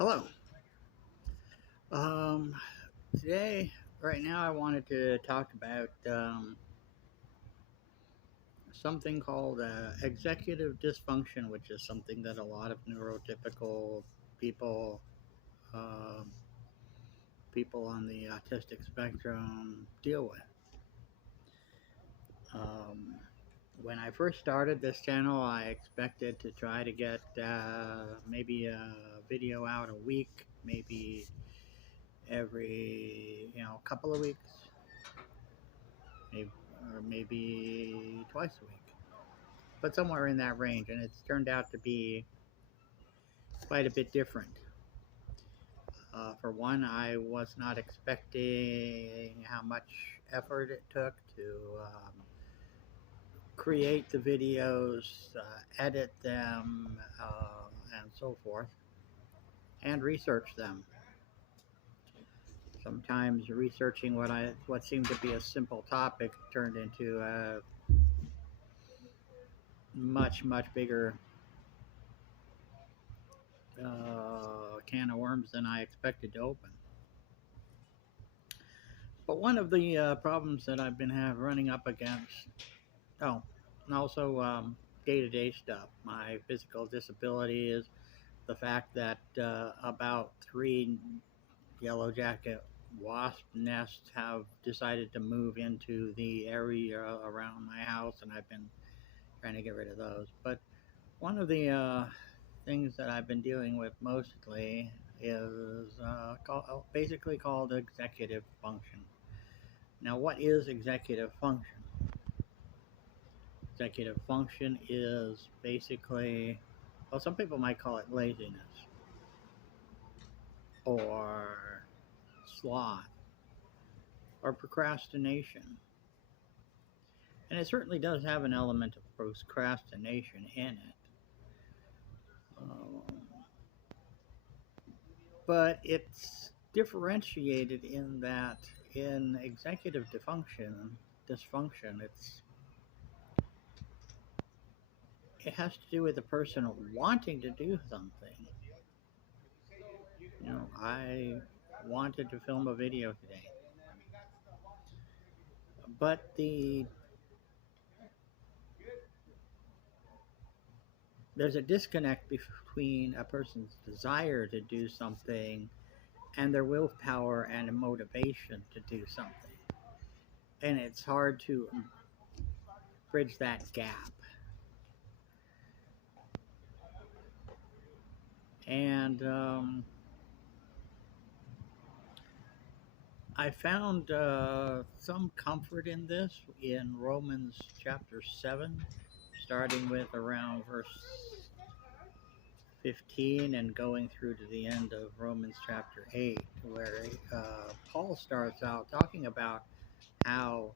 Hello. Um, Today, right now, I wanted to talk about something called executive dysfunction, which is something that a lot of neurotypical people, um people on the autistic spectrum, deal with. Um, when I first started this channel, I expected to try to get maybe a video out a week, maybe every couple of weeks, maybe, or maybe twice a week, but somewhere in that range. And it's turned out to be quite a bit different. For one, I was not expecting how much effort it took to create the videos, edit them, and so forth, and research them. Sometimes researching what seemed to be a simple topic turned into a much bigger can of worms than I expected to open. But one of the problems that I've been running up against, oh, and also day-to-day stuff, my physical disability is the fact that about 3 yellow jacket wasp nests have decided to move into the area around my house, and I've been trying to get rid of those. But one of the things that I've been dealing with mostly is basically called executive function. Now, what is executive function? Executive function is basically, well, some people might call it laziness or sloth or procrastination. And it certainly does have an element of procrastination in it. But it's differentiated in that in executive dysfunction, it has to do with the person wanting to do something. I wanted to film a video today, but there's a disconnect between a person's desire to do something and their willpower and a motivation to do something. And it's hard to bridge that gap. And I found some comfort in this in Romans chapter 7, starting with around verse 15 and going through to the end of Romans chapter 8, where Paul starts out talking about how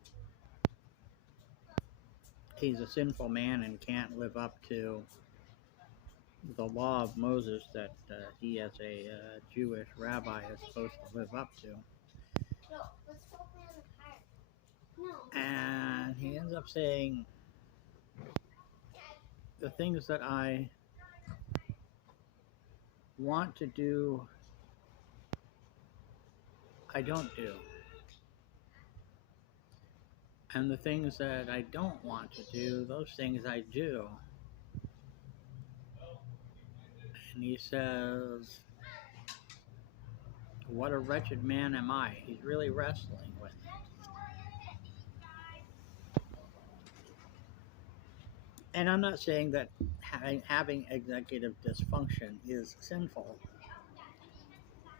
he's a sinful man and can't live up to the law of Moses that he, as a Jewish rabbi, is supposed to live up to. And he ends up saying, the things that I want to do, I don't do. And the things that I don't want to do, those things I do. And he says, what a wretched man am I. He's really wrestling with it. And I'm not saying that having executive dysfunction is sinful.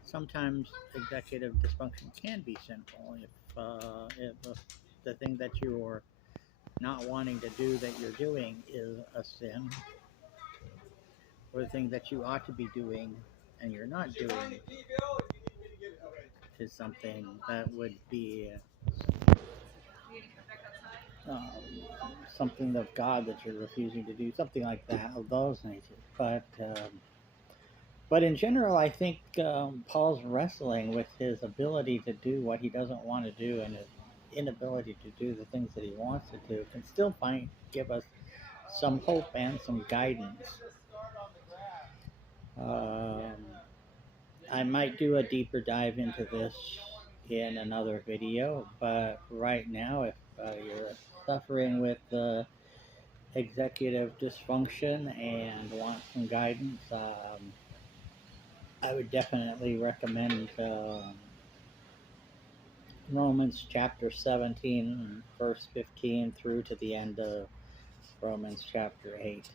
Sometimes executive dysfunction can be sinful if the thing that you're not wanting to do that you're doing is a sin, or the thing that you ought to be doing and you're not doing is something that would be um, something of God that you're refusing to do, something like that, of those natures. But in general, I think Paul's wrestling with his ability to do what he doesn't want to do and his inability to do the things that he wants to do can still give us some hope and some guidance. I might do a deeper dive into this in another video, but right now, if you're suffering with executive dysfunction and want some guidance, I would definitely recommend Romans chapter 17, verse 15 through to the end of Romans chapter 8.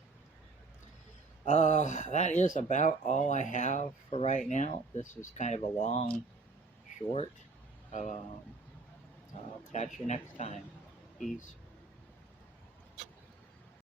That is about all I have for right now. This is kind of a long, short. Um, I'll catch you next time. Peace.